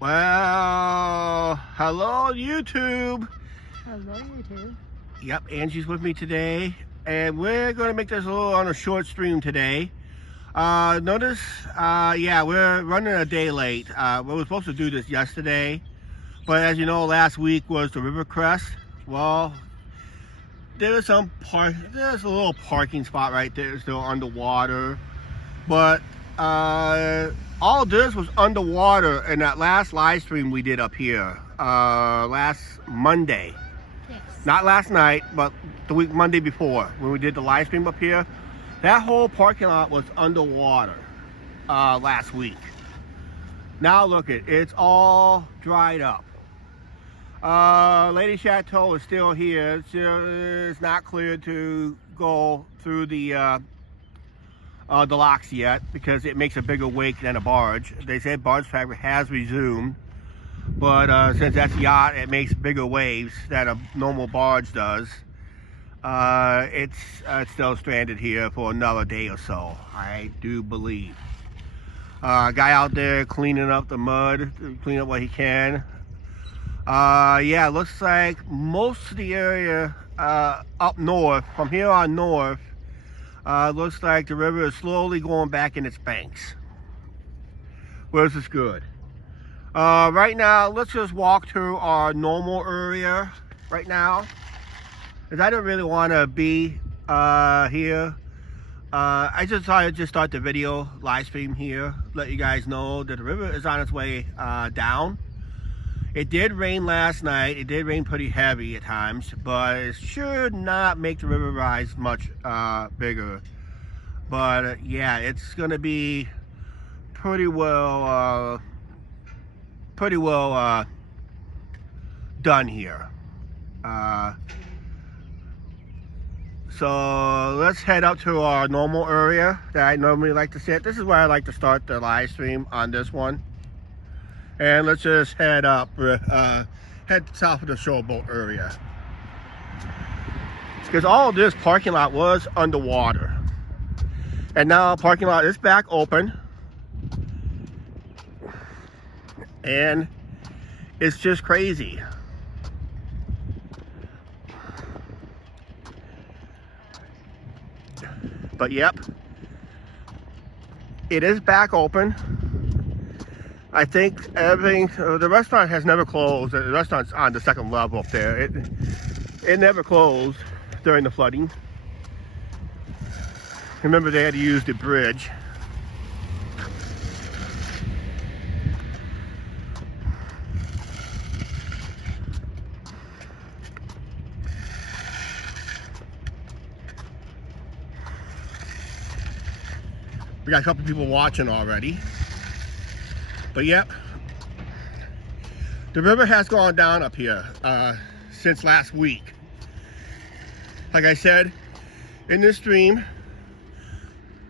Well, hello YouTube. Hello, YouTube. Yep, Angie's with me today, and we're going to make this a little on a short stream today. Notice, yeah, we're running a day late. We were supposed to do this yesterday, but as you know, last week was the River Crest. Well, there's a little parking spot right there still underwater, but all this was underwater in that last live stream we did up here last Monday. Yes. Not last night, but the week Monday before when we did the live stream up here. That whole parking lot was underwater last week. Now look it's all dried up. Lady Chateau is still here. It's not clear to go through the locks yet because it makes a bigger wake than a barge. They said barge traffic has resumed, but since that's yacht, it makes bigger waves than a normal barge does. It's still stranded here for another day or so, I do believe. Guy out there cleaning up the mud, cleaning up what he can. Yeah, it looks like most of the area up north, from here on north, looks like the river is slowly going back in its banks. Where's this good? Right now, let's just walk through our normal area right now, because I don't really want to be here. I just thought I'd just start the video live stream here, let you guys know that the river is on its way down. It did rain last night. It did rain pretty heavy at times, but it should not make the river rise much bigger. But yeah, it's gonna be pretty well done here. So let's head up to our normal area that I normally like to sit. This is where I like to start the live stream on this one. And let's just head up, head south of the showboat area. Because all of this parking lot was underwater. And now parking lot is back open. And it's just crazy. But yep, it is back open. I think everything, the restaurant has never closed. The restaurant's on the second level up there. It never closed during the flooding. Remember, they had to use the bridge. We got a couple people watching already. But yep, the river has gone down up here since last week. Like I said, in this stream,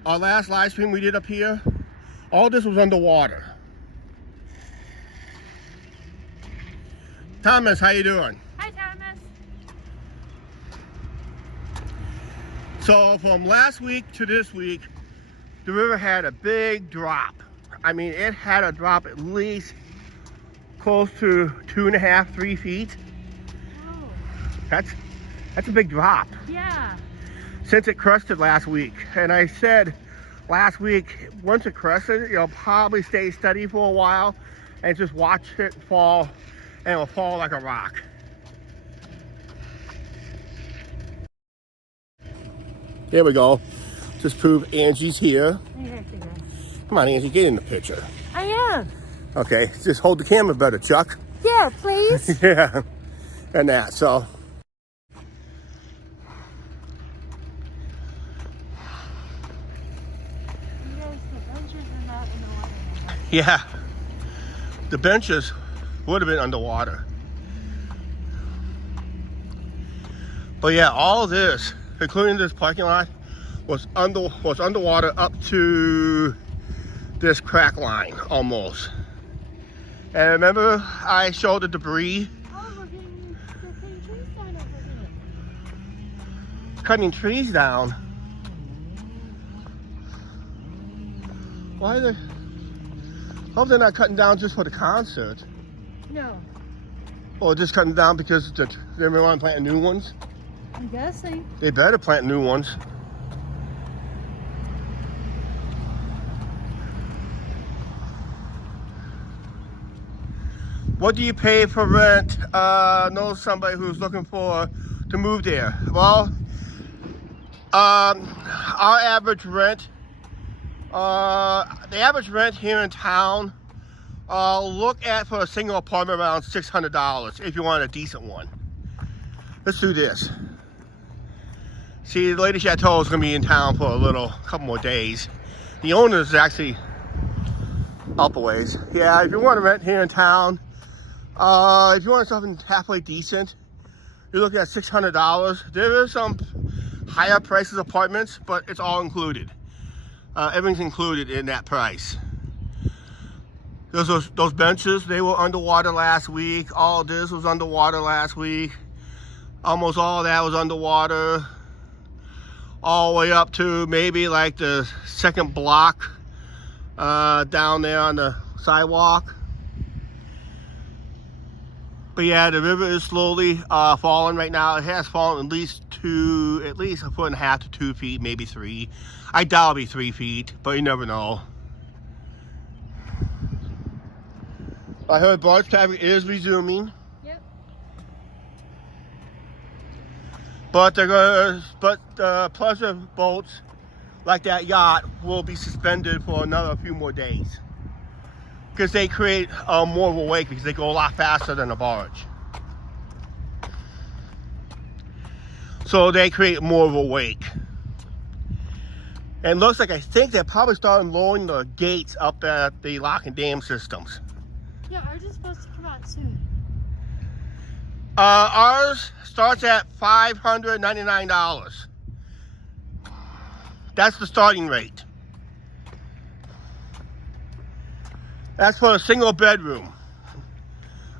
our last live stream we did up here, all this was underwater. Thomas, how you doing? Hi, Thomas. So from last week to this week, the river had a big drop. I mean, it had a drop at least close to 2.5, 3 feet. Oh. That's a big drop. Yeah. Since it crested last week. And I said last week, once it crested, you'll probably stay steady for a while and just watch it fall, and it'll fall like a rock. There we go. Just prove Angie's here. Come on, Angie, get in the picture. I am. Okay, just hold the camera better, Chuck. Yeah, please. Yeah, and that, so. Yeah, the benches would have been underwater. But yeah, all this, including this parking lot, was underwater up to this crack line almost. And remember I showed the debris? Oh, we're getting trees down over here. Cutting trees down. Why Hope they're not cutting down just for the concert. No. Or just cutting down because they want to plant new ones. I'm guessing. They better plant new ones. What do you pay for rent? Know somebody who's looking to move there. Well, our average rent, the average rent here in town, look at for a single apartment around $600 if you want a decent one. Let's do this. See, the Lady Chateau is going to be in town for a couple more days. The owner is actually up a ways. Yeah, if you want to rent here in town, if you want something halfway decent, you're looking at $600. There is some higher prices apartments, but it's all included. Everything's included in that price. Those benches, they were underwater last week. All this was underwater last week. Almost all that was underwater. All the way up to maybe like the second block down there on the sidewalk. But yeah, the river is slowly falling right now. It has fallen at least a 1.5 to 2 feet, maybe 3. I doubt it'll be 3 feet, but you never know. I heard barge traffic is resuming. Yep. But pleasure boats like that yacht will be suspended for another few more days. Because they create more of a wake because they go a lot faster than a barge. So they create more of a wake. And looks like I think they're probably starting lowering the gates up at the lock and dam systems. Yeah, ours is supposed to come out soon. Ours starts at $599. That's the starting rate. That's for a single bedroom.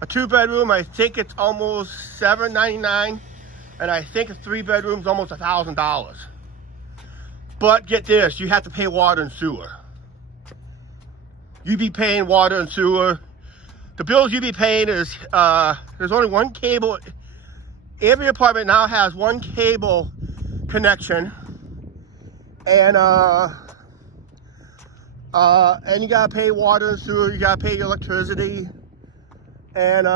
A 2-bedroom, I think it's almost $799, and I think a 3-bedroom is almost $1,000. But get this, you have to pay water and sewer. You be paying water and sewer. The bills you be paying is there's only one cable. Every apartment now has one cable connection, and you gotta pay water and sewer. You gotta pay your electricity, and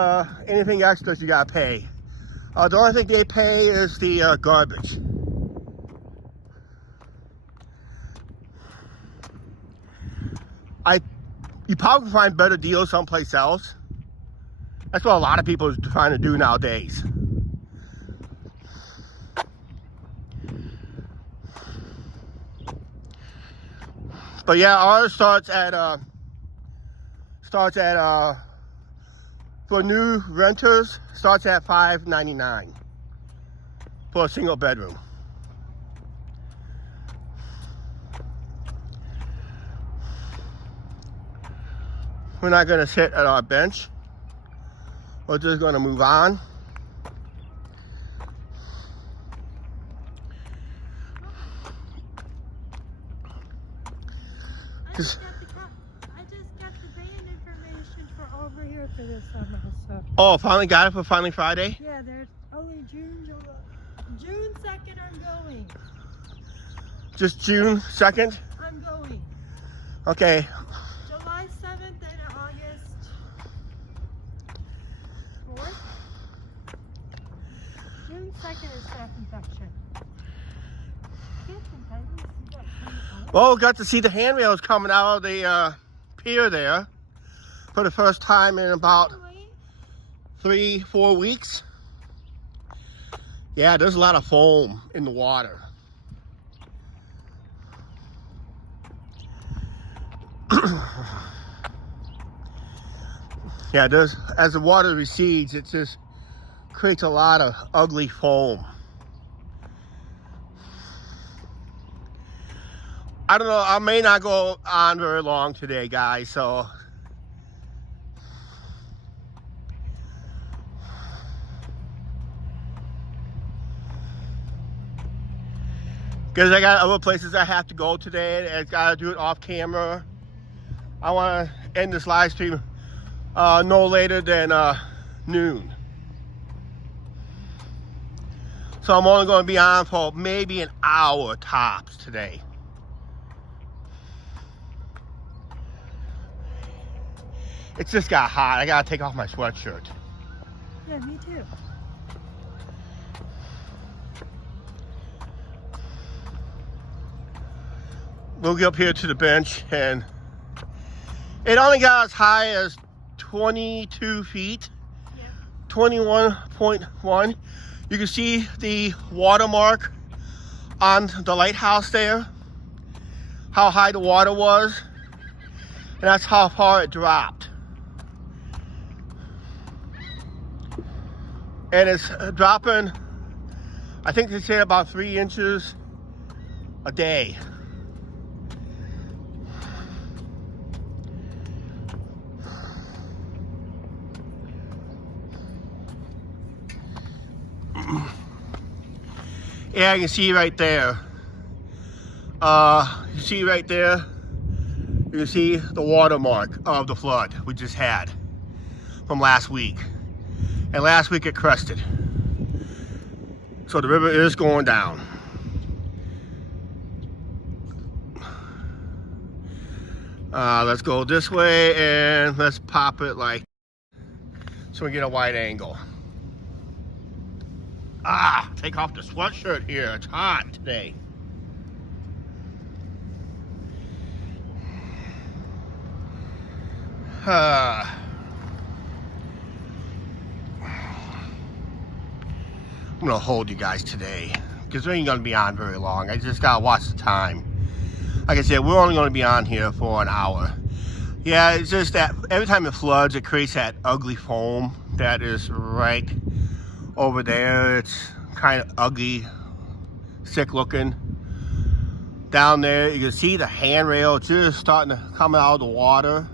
anything extras you gotta pay. The only thing they pay is the garbage. You probably find better deals someplace else. That's what a lot of people are trying to do nowadays. But yeah, ours starts at for new renters, starts at $599 for a single bedroom. We're not going to sit at our bench. We're just going to move on. I just got the band information for over here for this summer. So. Oh, finally got it for Finally Friday? Yeah, there's only June 2nd I'm going. Just June 2nd? I'm going. Okay. July 7th and August 4th. June 2nd is staff induction. Well, got to see the handrails coming out of the pier there for the first time in about 3-4 weeks. Yeah, there's a lot of foam in the water. Yeah, as the water recedes, it just creates a lot of ugly foam. I don't know, I may not go on very long today, guys, so. Because I got other places I have to go today, and I gotta do it off camera. I wanna end this live stream no later than noon. So I'm only going to be on for maybe an hour tops today. It's just got hot. I gotta take off my sweatshirt. Yeah, me too. We'll get up here to the bench, and it only got as high as 22 feet, Yep. 21.1. You can see the watermark on the lighthouse there, how high the water was, and that's how far it dropped. And it's dropping, I think they say about 3 inches a day. Yeah, you can see right there. You see right there, you can see the watermark of the flood we just had from last week. And last week it crested. So the river is going down. Let's go this way and let's pop it like so we get a wide angle. Take off the sweatshirt here. It's hot today. I'm gonna hold you guys today because we ain't gonna be on very long. I just gotta watch the time. Like I said, we're only gonna be on here for an hour. Yeah, it's just that every time it floods, it creates that ugly foam that is right over there. It's kind of ugly, sick looking. Down there, you can see the handrail just starting to come out of the water.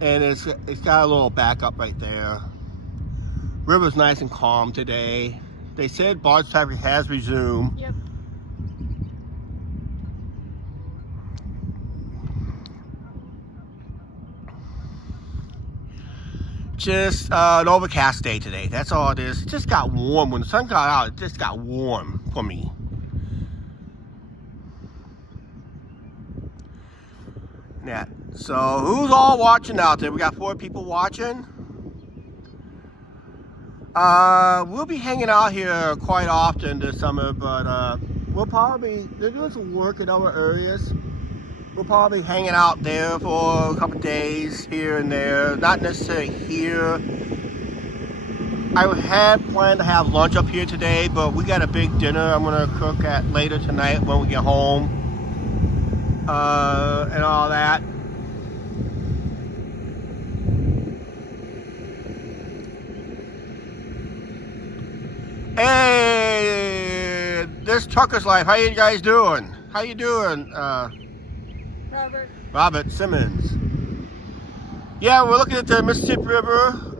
And it's got a little backup right there. River's nice and calm today. They said barge traffic has resumed. Yep. Just an overcast day today. That's all it is. It just got warm. When the sun got out, it just got warm for me. Yeah. So who's all watching out there? We got 4 people watching. We'll be hanging out here quite often this summer, but we'll probably, they're doing some work in other areas. We'll probably be hanging out there for a couple days here and there. Not necessarily here. I had planned to have lunch up here today, but we got a big dinner I'm gonna cook at later tonight when we get home. And all that. Hey, this Trucker's Life. How you guys doing? How you doing? Robert Simmons. Yeah, we're looking at the Mississippi River.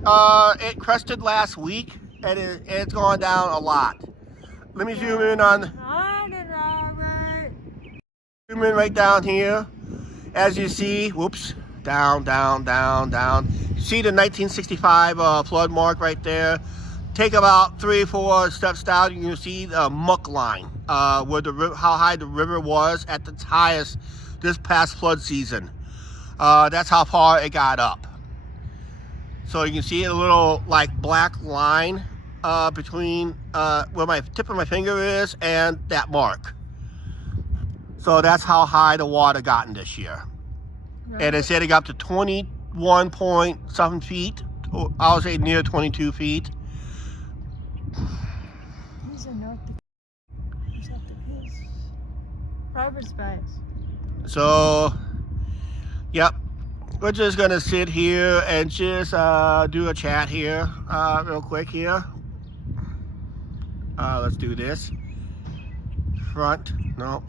It crested last week, and it's gone down a lot. Let me zoom in on. Morning, Robert. Zoom in right down here. As you see, whoops, down, down, down, down. You see the 1965 flood mark right there. Take about 3 or 4 steps down, you can see the muck line, where how high the river was at its highest this past flood season. That's how far it got up. So you can see a little like black line between where my tip of my finger is and that mark. So that's how high the water gotten this year. Right. And it said it got up to 21 point something feet. I would say near 22 feet. These are not the. Is that the piece? Robert's face. So, yep, we're just gonna sit here and just do a chat here real quick here. Let's do this. Front, no.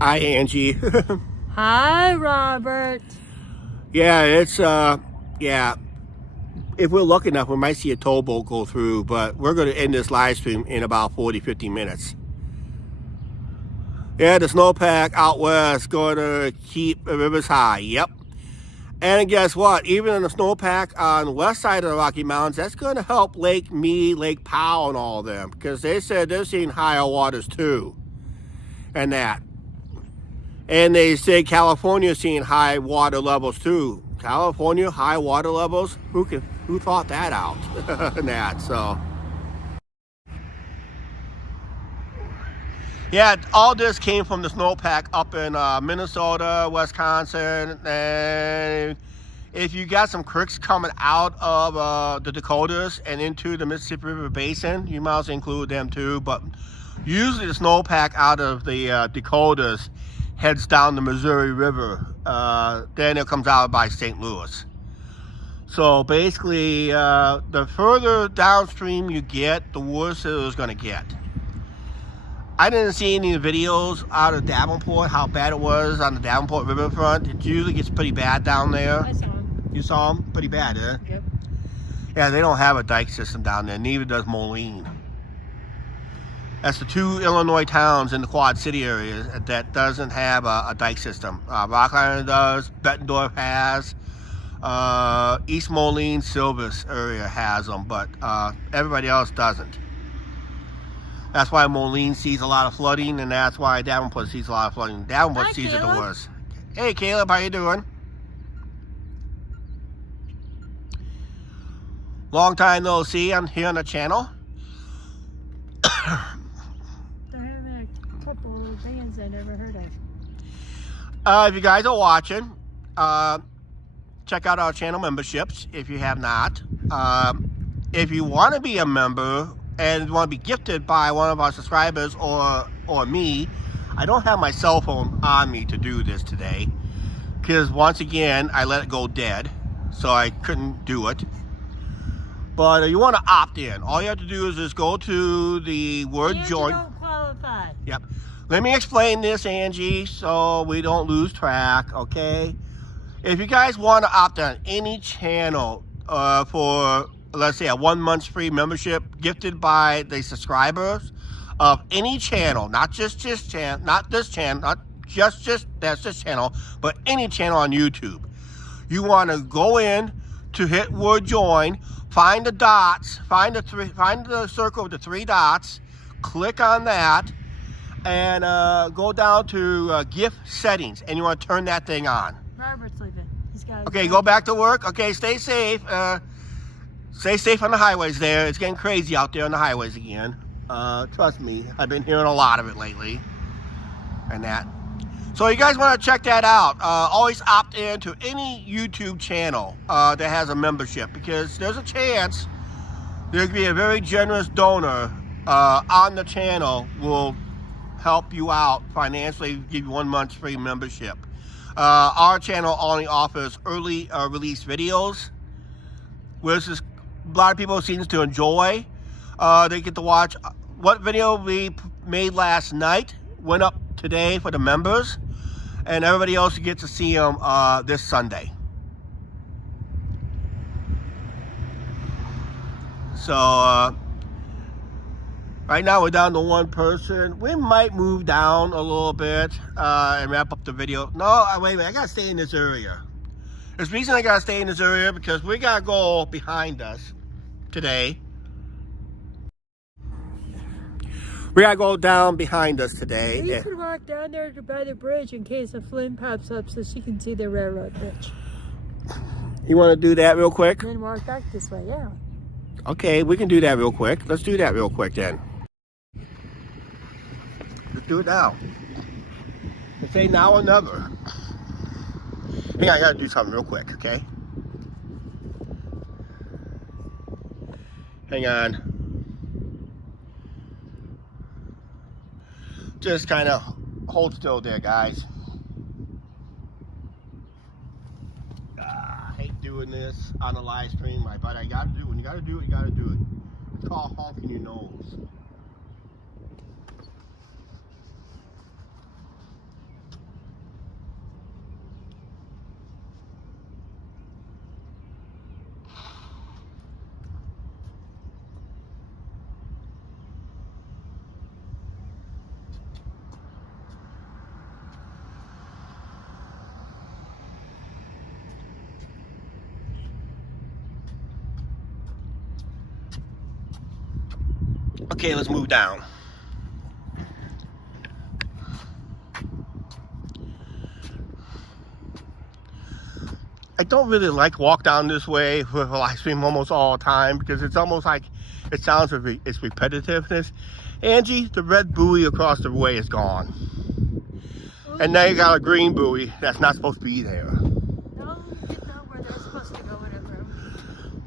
Hi, Angie. Hi, Robert. Yeah, it's yeah. If we're lucky enough, we might see a towboat go through, but we're going to end this live stream in about 40-50 minutes. Yeah, the snowpack out west going to keep the rivers high. Yep. And guess what? Even in the snowpack on the west side of the Rocky Mountains, that's going to help Lake Mead, Lake Powell, and all of them, because they said they're seeing higher waters too, and that. And they say California's seeing high water levels too. California, high water levels? Who thought that out? And that, so. Yeah, all this came from the snowpack up in Minnesota, Wisconsin, and if you got some creeks coming out of the Dakotas and into the Mississippi River Basin, you might as well include them too. But usually the snowpack out of the Dakotas heads down the Missouri River. Then it comes out by St. Louis. So basically, the further downstream you get, the worse it is going to get. I didn't see any videos out of Davenport, how bad it was on the Davenport riverfront. It usually gets pretty bad down there. I saw him. You saw them? Pretty bad, eh? Yep. Yeah, they don't have a dike system down there. Neither does Moline. That's the two Illinois towns in the Quad City area that doesn't have a dike system. Rock Island does. Bettendorf has. East Moline, Silvis area has them, but everybody else doesn't. That's why Moline sees a lot of flooding, and that's why Davenport sees a lot of flooding. Davenport sees it the worst. Hey, Caleb, how you doing? Long time no see. I'm here on the channel. I have a couple of bands I never heard of. If you guys are watching, check out our channel memberships if you have not. If you want to be a member and want to be gifted by one of our subscribers or me, I don't have my cell phone on me to do this today because once again I let it go dead, so I couldn't do it. But you want to opt in. All you have to do is just go to the word And join. you don't qualify. Yep. Let me explain this, Angie, so we don't lose track, okay? If you guys want to opt in any channel for, let's say, a 1 month free membership gifted by the subscribers of any channel, not just this channel, not this channel, not just that's this channel, but any channel on YouTube, you want to go in to hit word join, find the dots, find the circle with the 3 dots, click on that, and go down to gift settings, and you want to turn that thing on. Robert's leaving. He's got. Okay, go back to work. Okay, stay safe. Stay safe on the highways there. It's getting crazy out there on the highways again. Trust me, I've been hearing a lot of it lately. And that. So you guys want to check that out. Always opt in to any YouTube channel that has a membership, because there's a chance there could be a very generous donor on the channel will help you out financially, give you 1 month's free membership. Our channel only offers early release videos, which is a lot of people seems to enjoy. They get to watch what video we made last night, went up today for the members, and everybody else gets to see them this Sunday. So right now we're down to 1 person. We might move down a little bit and wrap up the video. No, wait a minute, I gotta stay in this area. There's a reason I gotta stay in this area, because we gotta go behind us today. We gotta go down behind us today. You could walk down there by the bridge in case a flame pops up so she can see the railroad bridge. You wanna do that real quick? And then walk back this way, yeah. Okay, we can do that real quick. Let's do that real quick then. Let's do it now. Let's say now or never. Hang on, I gotta do something real quick, okay? Hang on. Just kind of hold still there, guys. I hate doing this on a live stream, but I gotta do it. When you gotta do it, you gotta do it. It's called honking your nose. Okay, let's move down. I don't really like walk down this way with a live stream almost all the time because it's almost like it sounds like it's repetitiveness. Angie, the red buoy across the way is gone. And now you got a green buoy that's not supposed to be there. No, you know where they're supposed to go whenever.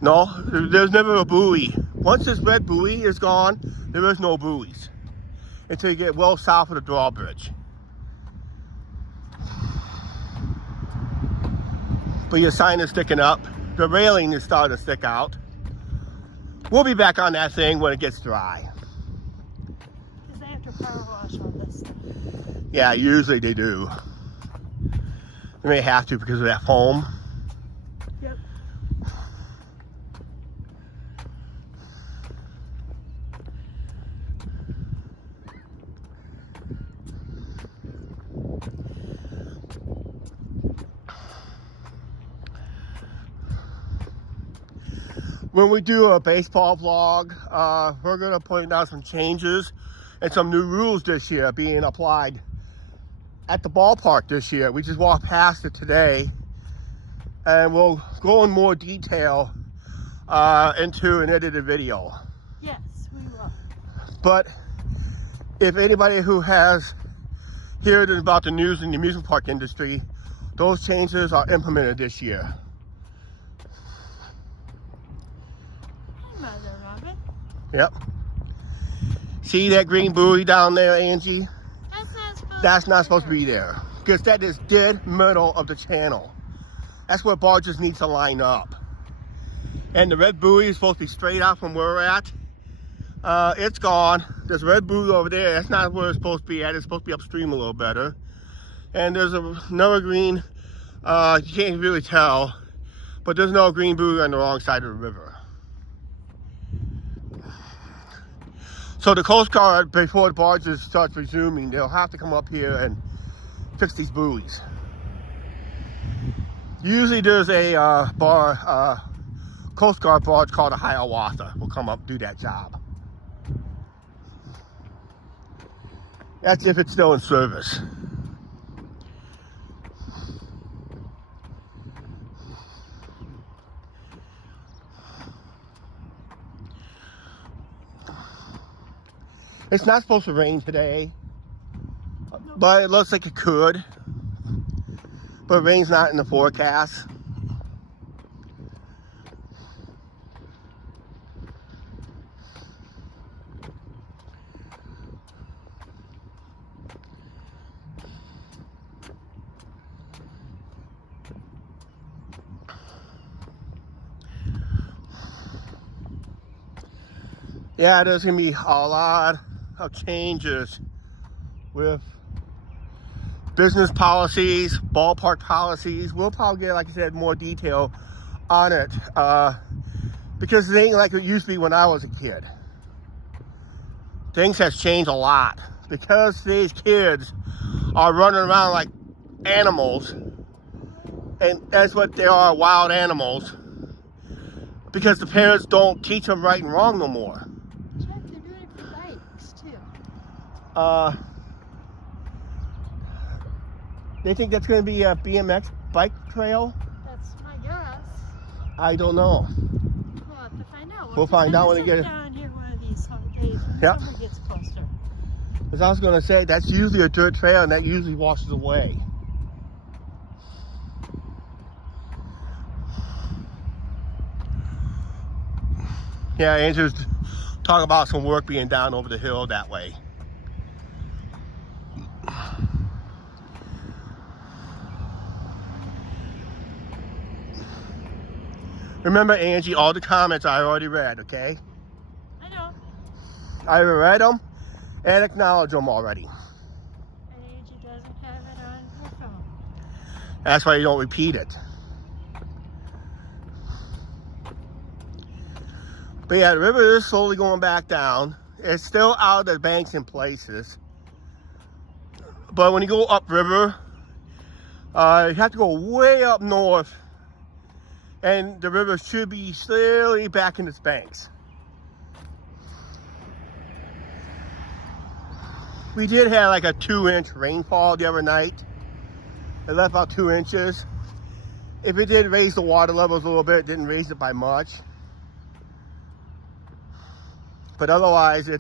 No, there's never a buoy. Once this red buoy is gone, there is no buoys until you get well south of the drawbridge. But your sign is sticking up. The railing is starting to stick out. We'll be back on that thing when it gets dry. Because they have to power wash all this stuff. Yeah, usually they do. They may have to because of that foam. Yep. When we do a baseball vlog, we're going to point out some changes and some new rules this year being applied at the ballpark this year. We just walked past it today, and we'll go in more detail into an edited video. Yes, we will. But if anybody who has heard about the news in the amusement park industry, those changes are implemented this year. Hey, Mother Robin. Yep. See that green buoy down there, Angie? That's not supposed to be there. Because that is dead middle of the channel. That's where barges need to line up. And the red buoy is supposed to be straight out from where we're at. It's gone. There's a red buoy over there. That's not where it's supposed to be at. It's supposed to be upstream a little better. And there's another green, you can't really tell, but there's no green buoy on the wrong side of the river. So the Coast Guard, before the barges start resuming, they'll have to come up here and fix these buoys. Usually there's a Coast Guard barge called a Hiawatha will come up and do that job. That's if it's still in service. It's not supposed to rain today, but it looks like it could. But rain's not in the forecast. Yeah, there's gonna be a lot of changes with business policies, ballpark policies. We'll probably get, like I said, more detail on it because it ain't like it used to be when I was a kid. Things has changed a lot because these kids are running around like animals, and that's what they are, wild animals, because the parents don't teach them right and wrong no more. They're doing it for bikes too. They think that's going to be a BMX bike trail? That's my guess. I don't know. We'll have to find out. We'll find out when we get it. Down here one of these days when Yep. summer gets closer. As I was going to say, that's usually a dirt trail and that usually washes away. Yeah, Andrew's talking about some work being down over the hill that way. Remember, Angie, all the comments I already read, okay? I know. I read them and acknowledged them already. And Angie doesn't have it on her phone. That's why you don't repeat it. But yeah, the river is slowly going back down. It's still out of the banks in places. But when you go upriver, you have to go way up north, and the river should be slowly back in its banks. We did have like a 2-inch rainfall the other night. It left about 2 inches. If it did raise the water levels a little bit, it didn't raise it by much. But otherwise, they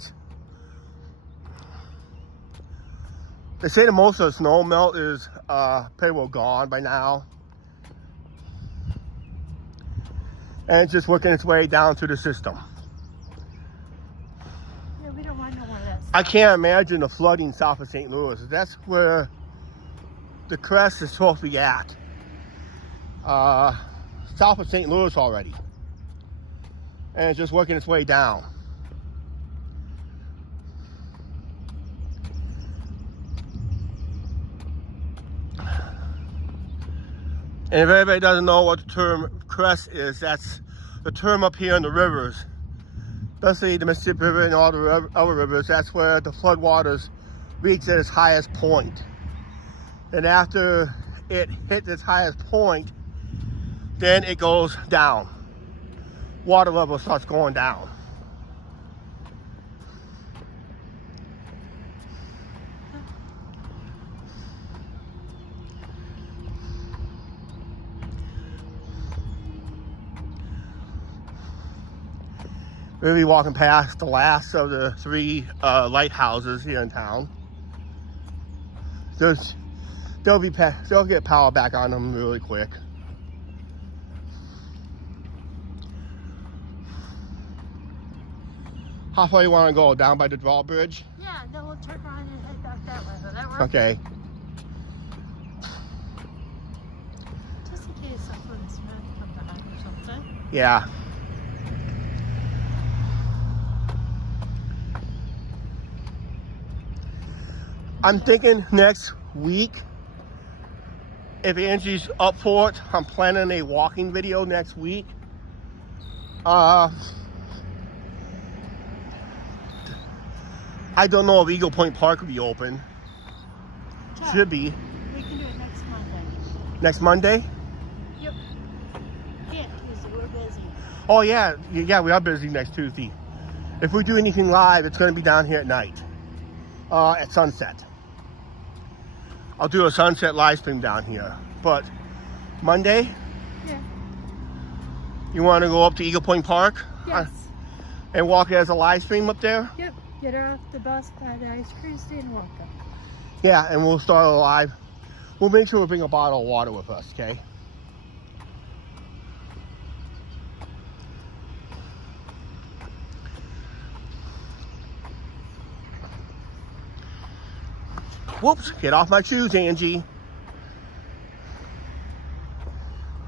say that most of the snow melt is pretty well gone by now. And it's just working its way down through the system. Yeah, we don't want no more of that. I can't imagine the flooding south of St. Louis. That's where the crest is supposed to be at. South of St. Louis already. And it's just working its way down. And if anybody doesn't know what the term crest is, that's the term up here in the rivers, especially the Mississippi River and all the other rivers. That's where the floodwaters reach at its highest point. And after it hits its highest point, then it goes down. Water level starts going down. We'll be walking past the last of the 3 lighthouses here in town. They'll get power back on them really quick. How far you want to go? Down by the drawbridge? Yeah, then we'll turn around and head back that way. Will that work? Okay. Just in case someone's trying to come behind or something. Yeah. I'm thinking next week, if Angie's up for it, I'm planning a walking video next week. I don't know if Eagle Point Park will be open. Chuck, Should be. we can do it next Monday. Next Monday? Yep. Can't Tuesday, we're busy. Oh yeah, yeah, we are busy next Tuesday. If we do anything live, it's going to be down here at night, at sunset. I'll do a sunset live stream down here. But Monday, Yeah. you want to go up to Eagle Point Park Yes. and walk it as a live stream up there? Yep. Get her off the bus by the ice cream stand and walk up. Yeah, and we'll start a live. We'll make sure we bring a bottle of water with us, okay? Whoops, get off my shoes, Angie.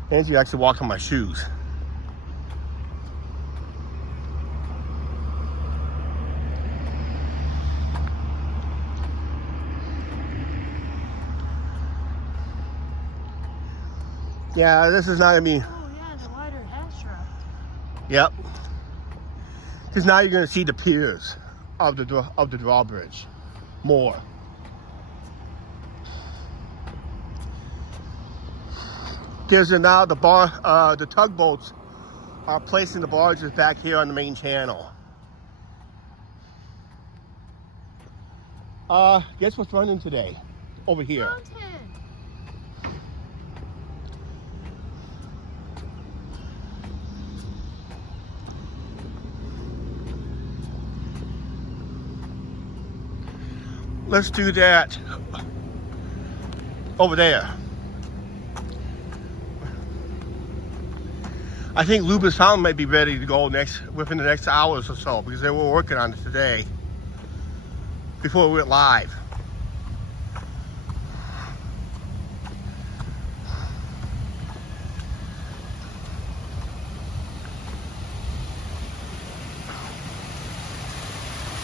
Angie actually walked on my shoes. Yeah, this is not gonna be. Oh yeah, the lighter has dropped. Yep. Because now you're gonna see the piers of the drawbridge more. Because now the tugboats are placing the barges back here on the main channel. Guess what's running today? Over here. Mountain. Let's do that over there. I think Lubus Fountain might be ready to go within the next hours or so, because they were working on it today before we went live.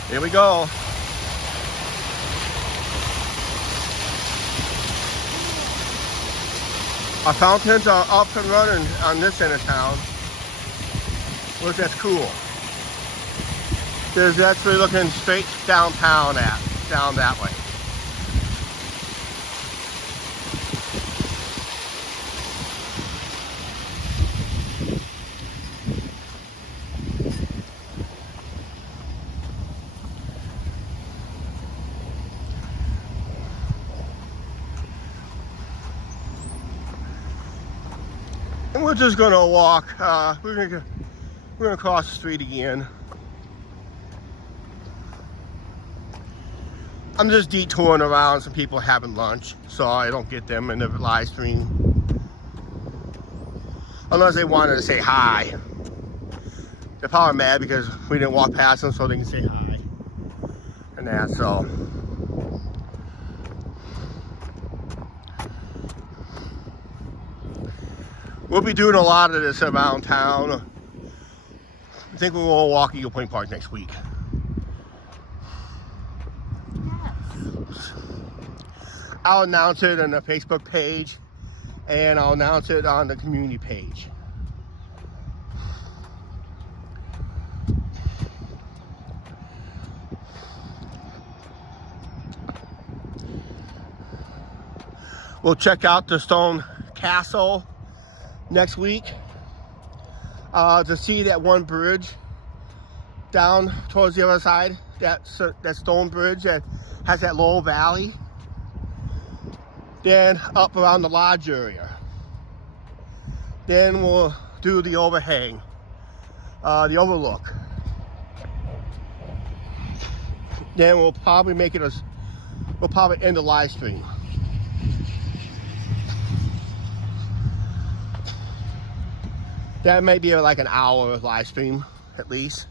Here we go. Our fountains are up and running on this end of town. Look, that's cool. There's actually looking straight downtown down that way. just gonna walk. We're gonna cross the street again. I'm just detouring around some people having lunch, so I don't get them in the live stream. Unless they wanted to say hi. They're probably mad because we didn't walk past them so they can say hi. And that, so. We'll be doing a lot of this around town. I think we're going to walk Eagle Point Park next week. Yes. I'll announce it on the Facebook page, and I'll announce it on the community page. We'll check out the Stone Castle next week to see that one bridge down towards the other side, that stone bridge that has that low valley. Then up around the lodge area. Then we'll do the overhang, the overlook. Then we'll probably make it we'll probably end the live stream. That may be like an hour live stream at least.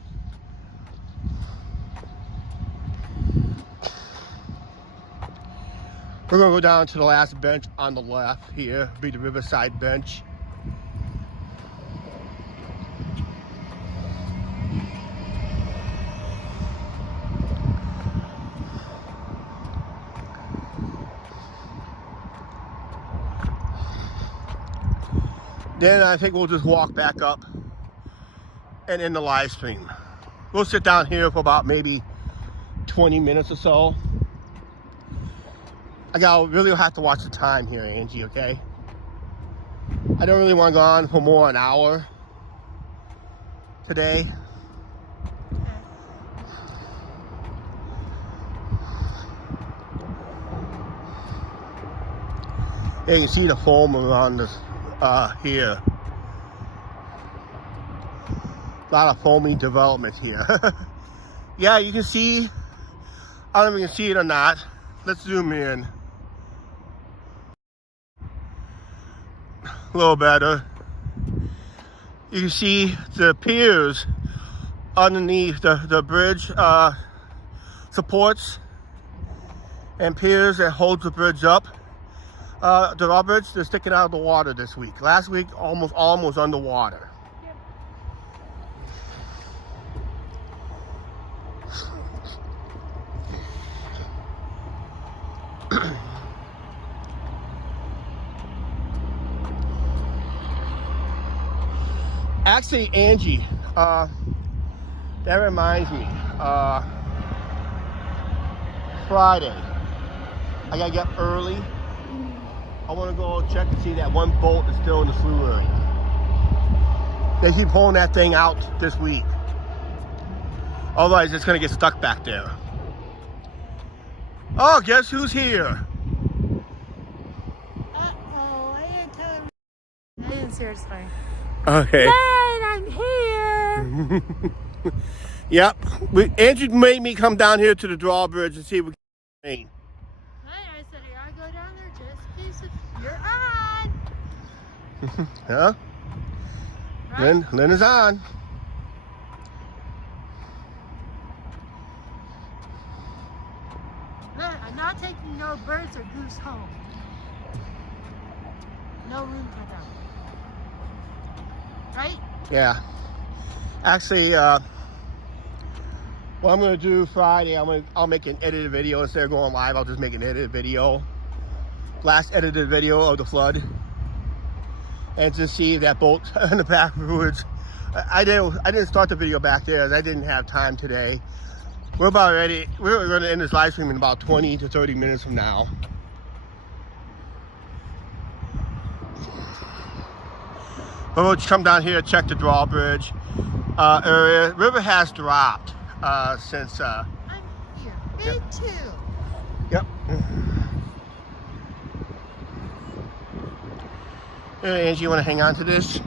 We're gonna go down to the last bench on the left here, be the Riverside bench. Then I think we'll just walk back up and end the live stream. We'll sit down here for about maybe 20 minutes or so. I really have to watch the time here, Angie, okay? I don't really want to go on for more than an hour today. Yeah, you can see the foam around this here. A lot of foamy development here. Yeah, you can see, I don't know if you can see it or not. Let's zoom in. A little better. You can see the piers underneath the bridge supports and piers that hold the bridge up. The drawbridge, they're sticking out of the water this week. Last week, almost underwater. Actually, Angie, that reminds me, Friday, I gotta get up early. I want to go check and see that one boat is still in the slough area. They keep pulling that thing out this week. Otherwise, it's going to get stuck back there. Oh, guess who's here? Uh-oh, I didn't tell him. I didn't seriously. Okay. Dad, I'm here. Yep. Andrew made me come down here to the drawbridge and see what rain. I said, here, I go down there just in case you're on. Huh? Right? Lynn is on. I'm not taking no birds or goose home. No room for them. Right? Yeah. Actually, what I'm gonna do Friday, I'll make an edited video instead of going live. I'll just make an edited video. Last edited video of the flood, and to see that boat in the backwoods. I didn't start the video back there as I didn't have time today. We're about ready. We're going to end this live stream in about 20 to 30 minutes from now. But we'll come down here, check the drawbridge area. River has dropped since. I'm here. Me Yep. too. Yep. Angie, you want to hang on to this?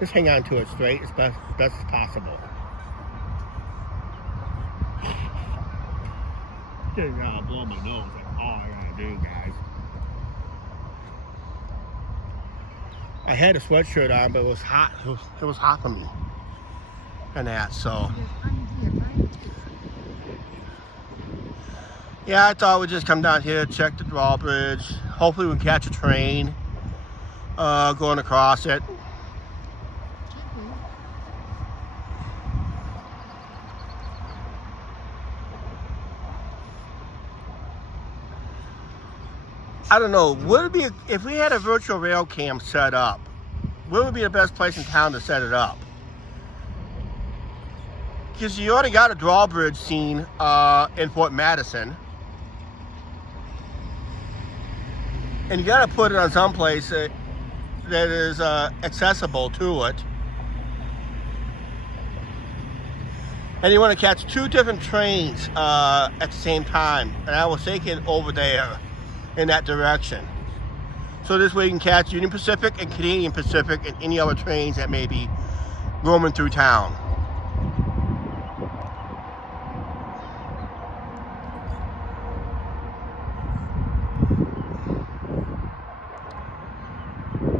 Just hang on to it straight as best as possible. Getting blow my nose. That's all I gotta do, guys. I had a sweatshirt on, but it was hot. It was hot for me. And that, so. Yeah, I thought we'd just come down here, check the drawbridge. Hopefully we can catch a train going across it. I don't know, would it be, if we had a virtual rail cam set up, where would be the best place in town to set it up? Because you already got a drawbridge scene in Fort Madison. And you got to put it on some place that is accessible to it. And you want to catch two different trains at the same time. And I was thinking over there in that direction. So this way you can catch Union Pacific and Canadian Pacific and any other trains that may be roaming through town.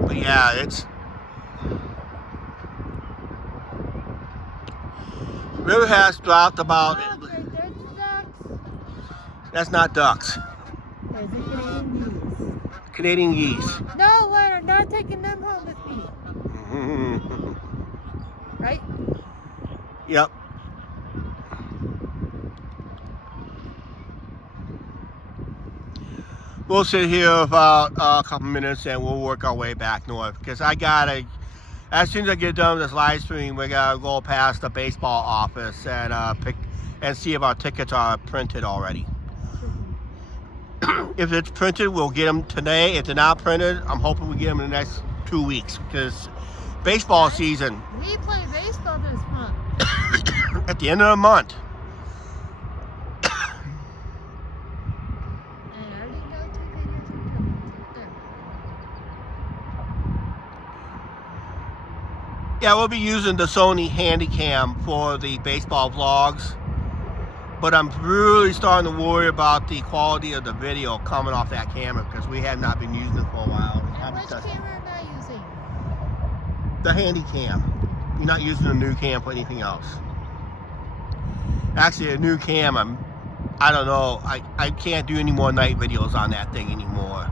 But yeah, it's river has dropped about. Look, right there's ducks. That's not ducks. There's the Canadian geese. Canadian geese. No, wait, I'm not taking them home with me. Right? Yep. We'll sit here about a couple minutes and we'll work our way back north because I gotta, as soon as I get done with this live stream, we gotta go past the baseball office and pick and see if our tickets are printed already. If it's printed, we'll get them today. If they're not printed, I'm hoping we get them in the next 2 weeks because baseball season We play baseball this month. at the end of the month. And I already know 2 videos are coming there. Yeah, we'll be using the Sony Handycam for the baseball vlogs. But I'm really starting to worry about the quality of the video coming off that camera because we have not been using it for a while. And which camera am I using? The Handycam. You're not using a new cam for anything else. Actually, a new cam, I don't know. I can't do any more night videos on that thing anymore.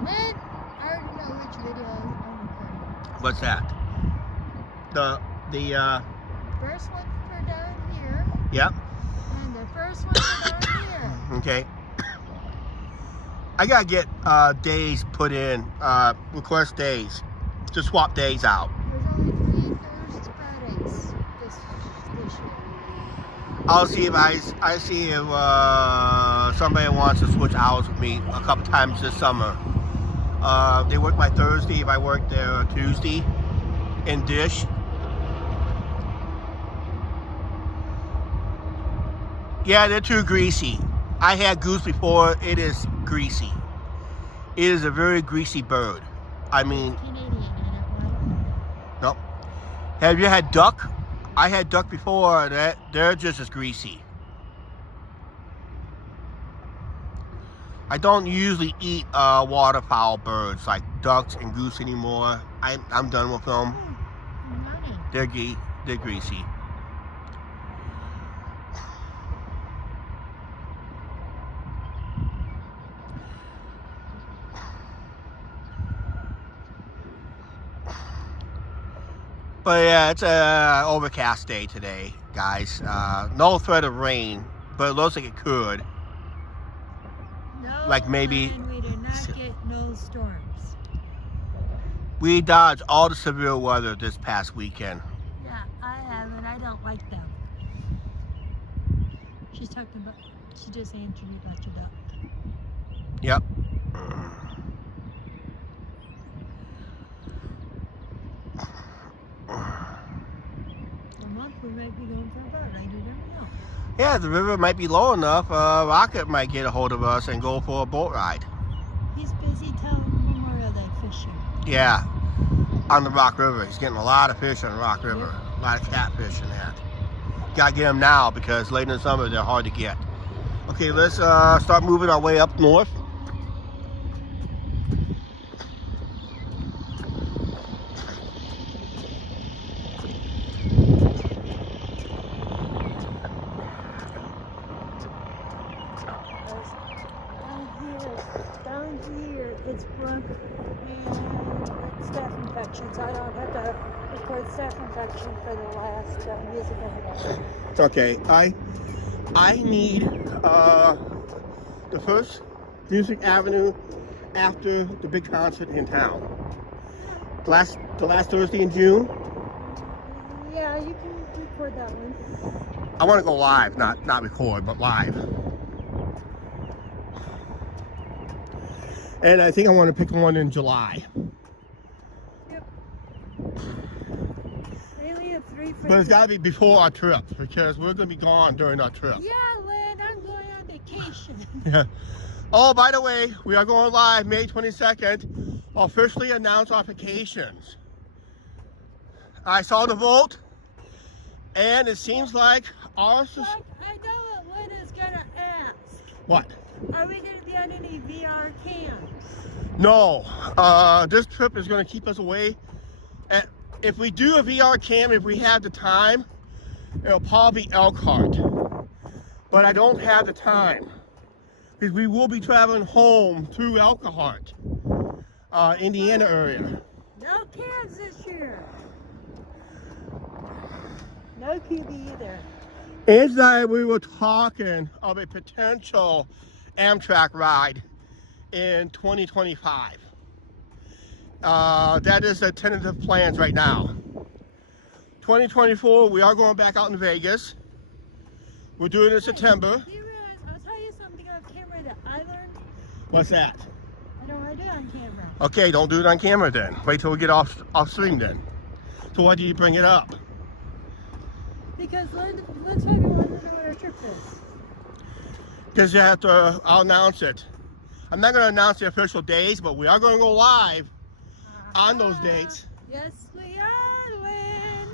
Man, I already know which video I'm recording. What's that? The First one for down here, yep. and the first one for down here. Okay. I gotta get days put in, request days, to swap days out. There's only 3 Thursdays this year. I'll see if I see if somebody wants to switch hours with me a couple times this summer. They work my Thursday if I work their Tuesday in Dish. Yeah, they're too greasy. I had goose before. It is greasy. It is a very greasy bird. I mean, Canadian in it, right? no. Have you had duck? I had duck before. They're just as greasy. I don't usually eat waterfowl birds like ducks and goose anymore. I'm done with them. Money. They're greasy. But yeah, it's a overcast day today, guys. No threat of rain, but it looks like it could. No, Like maybe- and we did not get no storms. We dodged all the severe weather this past weekend. Yeah, I have, and I don't like them. She's talking about, she just answered me about your duck. Yep. A month we might be going for a boat ride, you never know. Yeah, the river might be low enough. Rocket might get a hold of us and go for a boat ride. He's busy till Memorial Day fishing. Yeah. on the Rock River. He's getting a lot of fish on the Rock River. A lot of catfish and that. Gotta get them now because late in the summer they're hard to get. Okay, let's start moving our way up north. Down here, it's broke and it's staph infections. I don't have to report staph infection for the last music event. It's okay. I need the first Music Avenue after the big concert in town. The last Thursday in June. Yeah, you can record that one. I want to go live, not record, but live. And I think I want to pick one in July. Yep. Really a 3 But it's got to be before our trip because we're going to be gone during our trip. Yeah, Lynn, I'm going on vacation. Yeah. Oh, by the way, we are going live May 22nd. Officially announce our vacations. I saw the vote, and it seems like ours is... Look, I know what Lynn is going to ask. What? Are we going to get any VR cams? No. This trip is going to keep us away. And if we do a VR cam, if we have the time, it'll probably be Elkhart. But I don't have the time. Because we will be traveling home through Elkhart, Indiana area. No cams this year. No QB either. Ange and I, we were talking of a potential Amtrak ride in 2025. That is the tentative plans right now. 2024, we are going back out in Vegas. We're doing it in September. Do you realize, I'll tell you something on camera that I learned. What's that? I don't want to do it on camera. Okay, don't do it on camera then. Wait till we get off stream then. So why do you bring it up? Because let's have you want to know what our trip is. Because you have to, I'll announce it. I'm not going to announce the official days, but we are going to go live on those dates. Yes, we are, Lynn.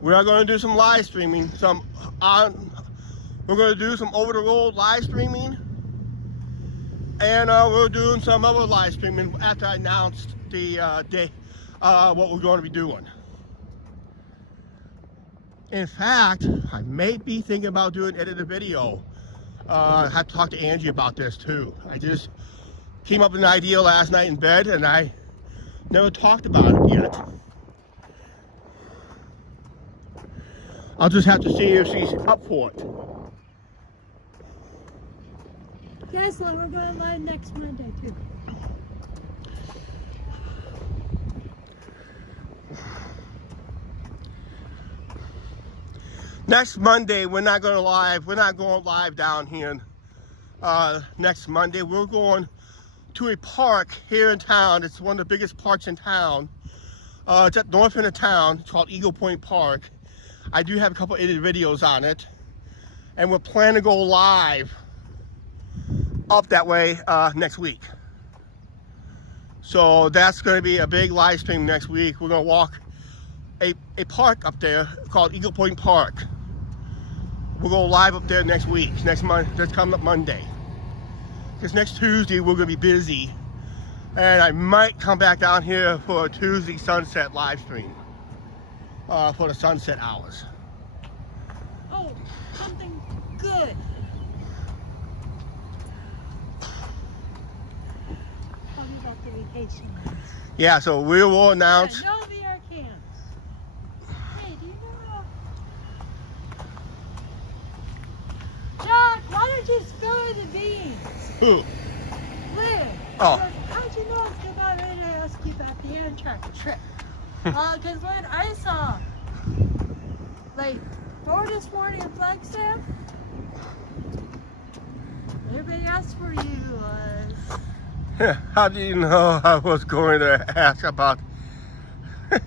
We are going to do some live streaming, we're going to do some over-the-road live streaming, and we're doing some other live streaming after I announced the day, what we're going to be doing. In fact, I may be thinking about doing edited video. I have to talk to Angie about this too. I just came up with an idea last night in bed and I never talked about it yet. I'll just have to see if she's up for it. Yes, Lynn, we're going live next Monday too. Next Monday, we're not going live down here. Next Monday, we're going to a park here in town. It's one of the biggest parks in town. It's at north end of town. It's called Eagle Point Park. I do have a couple edited videos on it. And we're planning to go live up that way next week. So that's going to be a big live stream next week. We're going to walk a park up there called Eagle Point Park. We'll go live up there next week, next coming up Monday. Because next Tuesday we're going to be busy. And I might come back down here for a Tuesday sunset live stream. For the sunset hours. Oh, something good. Tell me about the vacation. Yeah, so we will announce. No VR cams. Hey, do you know? Jack, why don't you spill her the beans? Who? Liv. Oh. How'd you know I was about ready to ask you about the Amtrak trip? Because when I saw, like, or this morning in Flagstaff, everybody asked for you was... How do you know I was going to ask about?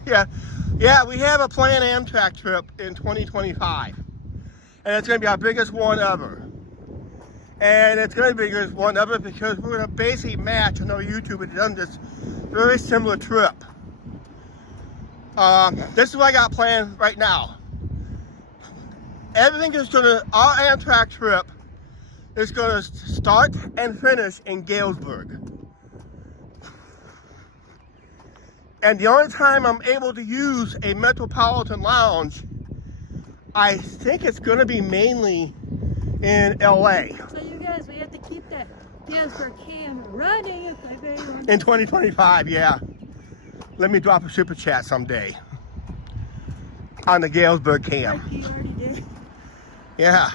yeah, we have a planned Amtrak trip in 2025, and it's going to be our biggest one ever. And it's going to be the biggest one ever because we're going to basically match. I know YouTube has done this very similar trip. This is what I got planned right now. Everything is our Amtrak trip is gonna start and finish in Galesburg. And the only time I'm able to use a Metropolitan Lounge, I think it's gonna be mainly in LA. So you guys, we have to keep that Galesburg can running if they may run. In 2025, yeah. Let me drop a super chat someday on the Galesburg cam. Like you already did. Yeah.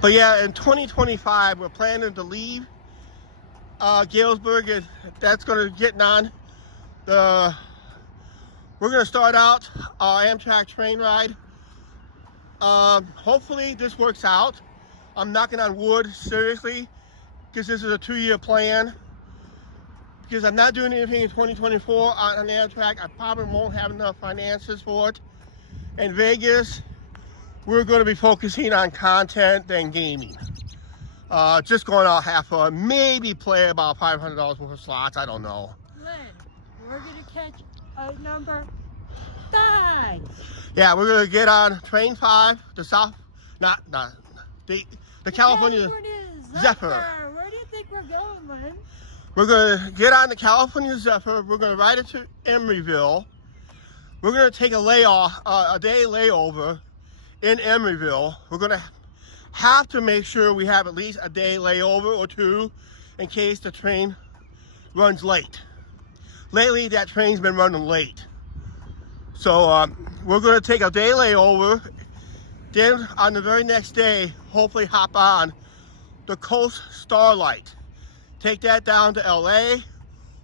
But yeah, in 2025, we're planning to leave Galesburg, and that's going to get on the. We're going to start out our Amtrak train ride. Hopefully this works out. I'm knocking on wood, seriously, because this is a 2-year plan. Because I'm not doing anything in 2024 on Amtrak. I probably won't have enough finances for it. In Vegas, we're going to be focusing on content than gaming. Just going out half fun, maybe play about $500 worth of slots. I don't know. Lynn, we're going to catch a number 5. Yeah, we're going to get on train 5, the California Zephyr. Where do you think we're going, Lynn? We're going to get on the California Zephyr. We're going to ride it to Emeryville. We're going to take a day layover in Emeryville. We're going to have to make sure we have at least a day layover or 2 in case the train runs late. Lately, that train's been running late. So we're going to take a day layover. Then on the very next day, hopefully hop on the Coast Starlight. Take that down to LA.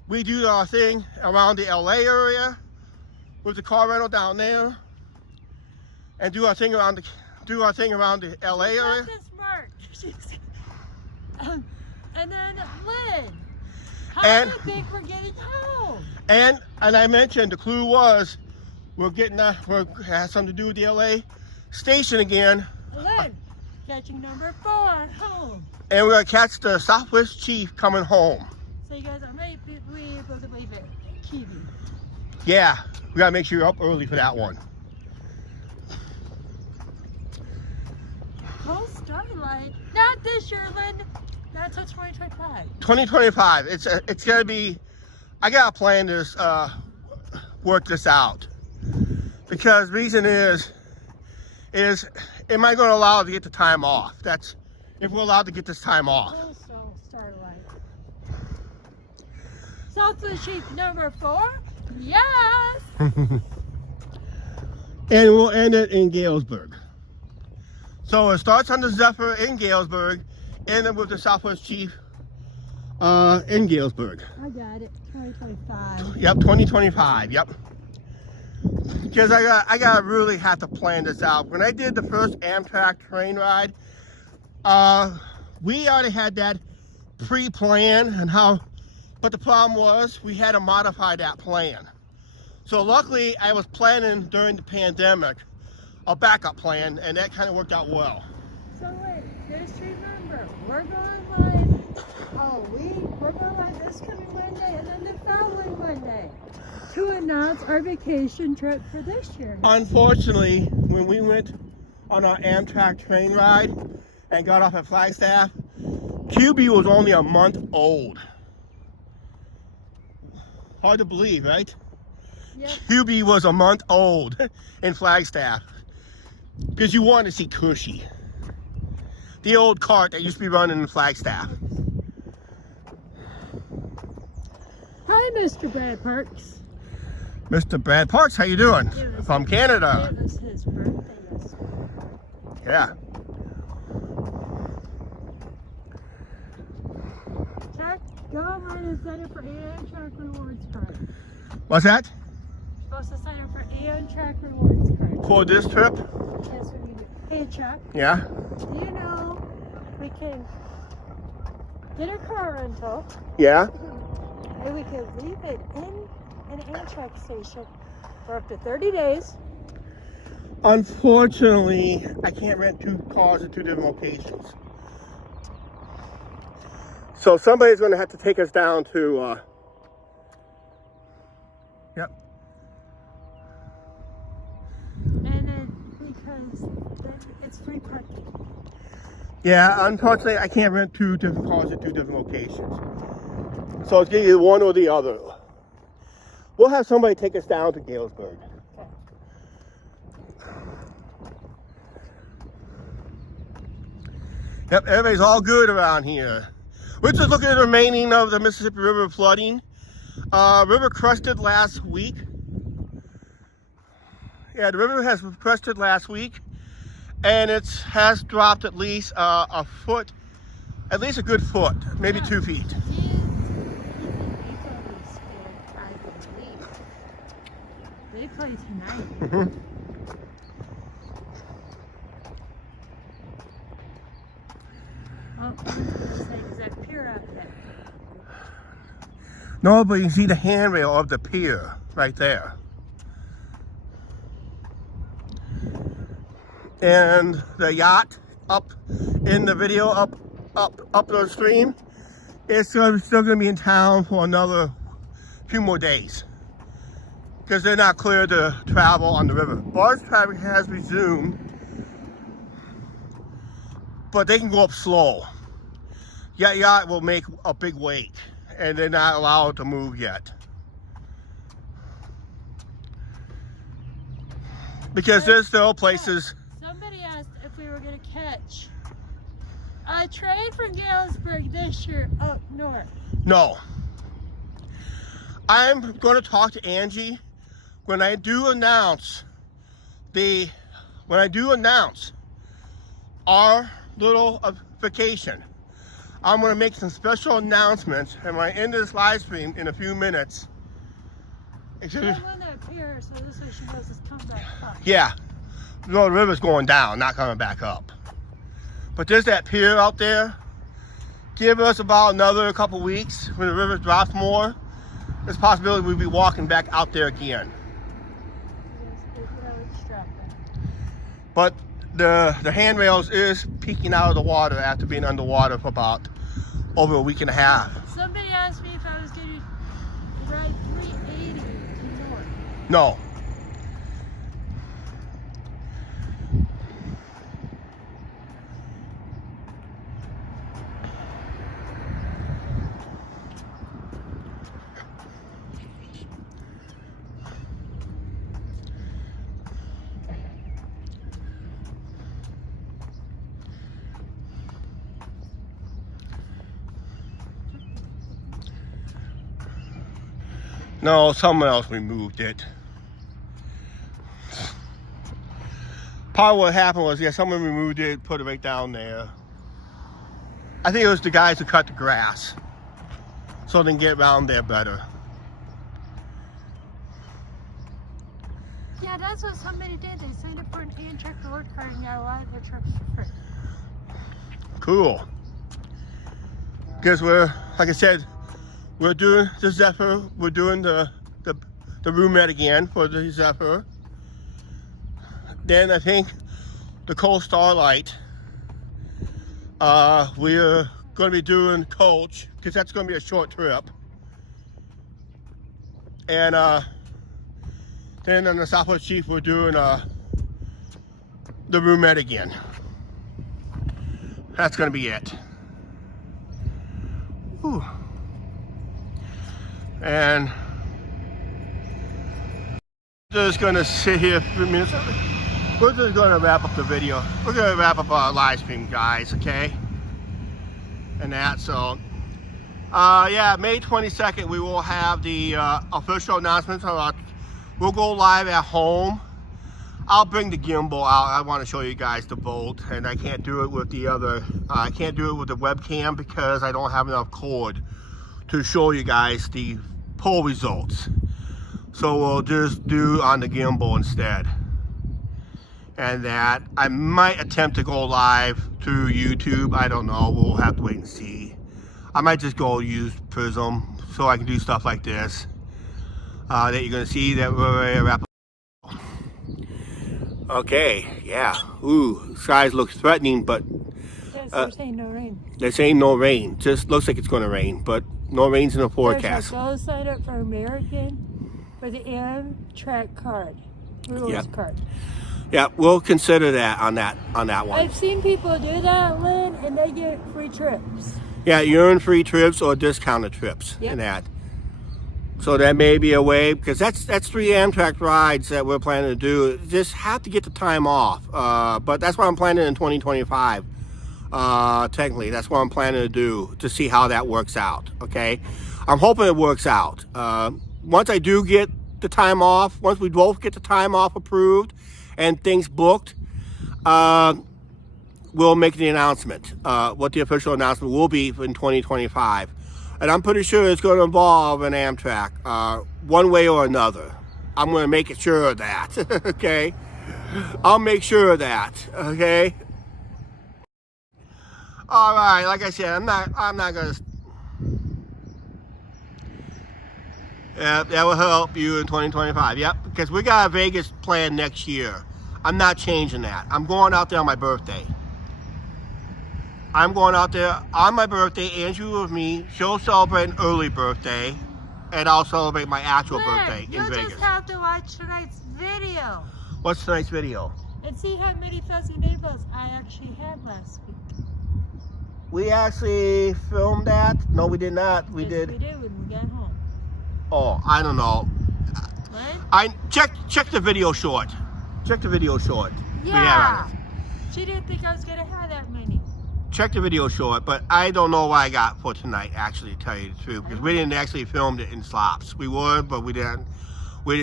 We do our thing around the LA area with the car rental down there, and do our thing around the LA area. This Mark. And then Lynn, how do you think we're getting home? And I mentioned the clue was we're has something to do with the LA station again. Lynn, catching number 4 home. And we're gonna catch the Southwest Chief coming home. So you guys are maybe able to leave it Kiwi. Yeah, we gotta make sure you're up early for that one. Coast Starlight. Not this year, Lynn. Not until 2025. 2025. It's gonna be. I gotta plan this, work this out, because reason is am I going to allow to get the time off? That's if we're allowed to get this time off. Coast Starlight. Southwest Chief number 4. Yes. And we'll end it in Galesburg. So it starts on the Zephyr in Galesburg, ending with the Southwest Chief in Galesburg. I got it. 2025. Yep, 2025. Yep. Because I gotta really have to plan this out. When I did the first Amtrak train ride, we already had that pre-planned and how, but the problem was we had to modify that plan. So luckily I was planning during the pandemic a backup plan, and that kind of worked out well. So wait, just remember, we're going live all week. We're going live this coming Monday and then the following Monday to announce our vacation trip for this year. Unfortunately, when we went on our Amtrak train ride and got off at Flagstaff, QB was only a month old. Hard to believe, right? Yep. QB was a month old in Flagstaff. Because you want to see Cushy. The old cart that used to be running in Flagstaff. Hi, Mr. Brad Parks. Mr. Brad Parks, how you doing? From Canada. It was his birthday yesterday. Yeah. Check, go over and sign up for Amtrak Rewards card. What's that? You're supposed to sign up for Amtrak Rewards card. For this trip? Yes, we need it. Hey, Chuck, Yeah. do you know we can get a car rental Yeah. and we can leave it in an Amtrak station for up to 30 days. Unfortunately, I can't rent 2 cars at 2 different locations. So somebody's going to have to take us down to, yep. And then because then it's free parking. Yeah, unfortunately, I can't rent 2 different cars at 2 different locations. So it's either one or the other. We'll have somebody take us down to Galesburg. Okay. Yep, everybody's all good around here. We're just looking at the remaining of the Mississippi River flooding. River crested last week. Yeah, the river has crested last week, and it has dropped at least a foot, at least a good foot, maybe 2 feet. He's in April this year, I believe. They play tonight. Mm-hmm. Oh, I was gonna say, is that pier up there? No, but you can see the handrail of the pier right there. And the yacht up in the video, up the stream, it's still going to be in town for another few more days because they're not clear to travel on the river. Barge traffic has resumed, but they can go up slow. Yacht will make a big wake, and they're not allowed to move yet because there's still places. Somebody asked if we were going to catch a train from Galesburg this year up north. No. I'm going to talk to Angie when I do announce our little vacation. I'm going to make some special announcements, and when I end this live stream in a few minutes. I'm on that pier, so this way she knows it's coming back up. Yeah. No, the river's going down, not coming back up. But there's that pier out there. Give us about another couple weeks when the river drops more. There's a possibility we'll be walking back out there again. But the handrails is peeking out of the water after being underwater for about over a week and a half. Somebody asked me if I was going to ride 380 to north. No. No, someone else removed it. Part of what happened was, yeah, someone removed it, put it right down there. I think it was the guys who cut the grass, so they can get around there better. Yeah, that's what somebody did. They signed up for an hand-truck road car and got a lot of their trucks for free. Cool. Because we're, like I said, we're doing the Zephyr. We're doing the roomette again for the Zephyr. Then I think the Cold Starlight. We're going to be doing coach because that's going to be a short trip. And then on the Southwest Chief, we're doing the roomette again. That's going to be it. Whew. And just gonna sit here for a minute. We're just gonna wrap up the video. We're gonna wrap up our live stream, guys, okay? And that, so yeah, May 22nd we will have the official announcements. We'll go live at home. I'll bring the gimbal out. I want to show you guys the boat, and I can't do it with the other. I can't do it with the webcam because I don't have enough cord to show you guys the poll results. So we'll just do on the gimbal instead. And that I might attempt to go live through YouTube. I don't know. We'll have to wait and see. I might just go use Prism so I can do stuff like this. That you're going to see that we're wrap up. Okay, yeah. Ooh, skies look threatening, but Yes, they're saying no rain. they're saying no rain. Just looks like it's going to rain, but no rain's in the There's forecast. a go sign up for American for the Amtrak card. Rules Yep. card. Yeah, we'll consider that on that one. I've seen people do that, Lynn, and they get free trips. Yeah, you earn free trips or discounted trips Yep. in that. So that may be a way, because that's 3 Amtrak rides that we're planning to do. Just have to get the time off. But that's what I'm planning in 2025. Technically, that's what I'm planning to do to see how that works out. Okay, I'm hoping it works out. Once I do get the time off, once we both get the time off approved and things booked, we'll make the announcement. What the official announcement will be in 2025. And I'm pretty sure it's going to involve an Amtrak, one way or another. I'm going to make it sure of that, okay? I'll make sure of that, okay? All right, like I said, I'm not going to... Yeah, that will help you in 2025, yep, because we got a Vegas plan next year. I'm not changing that. I'm going out there on my birthday. I'm going out there on my birthday. Andrew with me. She'll celebrate an early birthday, and I'll celebrate my actual birthday in You'll Vegas. just have to watch tonight's video What's tonight's video? and see how many fuzzy neighbors I actually had last week. We actually filmed that. No, we did not. We Yes, did. we did when we got home. Oh, I don't know. What? I check the video short. Check the video short. We have Yeah. on it. She didn't think I was gonna have that many. Check the video short, but I don't know what I got for tonight, actually, to tell you the truth, because we didn't actually film it in slops. We would, but we didn't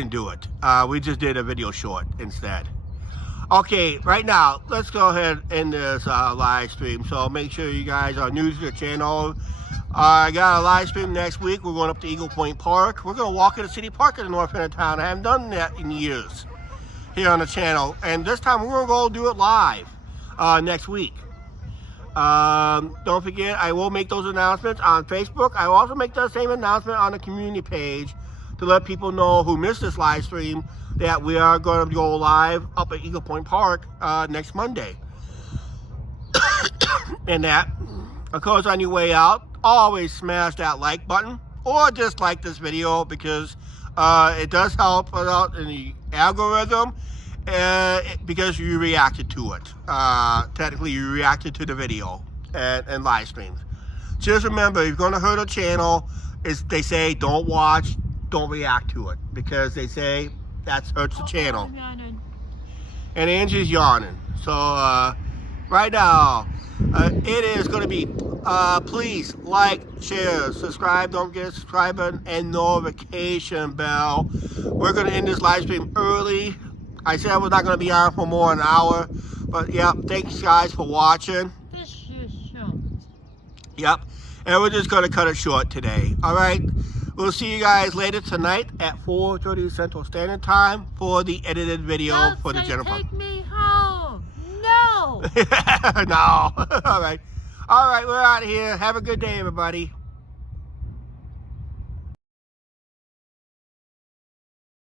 do it. We just did a video short instead. Okay, right now, let's go ahead and end this live stream. So make sure you guys are new to the channel. I got a live stream next week. We're going up to Eagle Point Park. We're going to walk in the city park in the north end of town. I haven't done that in years here on the channel. And this time, we're going to go do it live next week. Don't forget, I will make those announcements on Facebook. I will also make that same announcement on the community page to let people know who missed this live stream that we are going to go live up at Eagle Point Park next Monday. And that, of course, on your way out, always smash that like button or dislike this video, because it does help out in the algorithm. Because you reacted to it. Technically, you reacted to the video and live streams. Just remember, if you're going to hurt a channel, they say don't watch, don't react to it, because they say that hurts the channel. I'm yawning. And Angie's yawning. So right now, it is going to be, please like, share, subscribe, don't forget to subscribe button and notification bell. We're going to end this live stream early. I said I was not going to be on for more than an hour, but yeah, thanks guys for watching. This is short. Yep, and we're just going to cut it short today. All right, we'll see you guys later tonight at 4:30 Central Standard Time for the edited video Don't for the say, Jennifer. take me home. No. No. All right, we're out of here. Have a good day, everybody.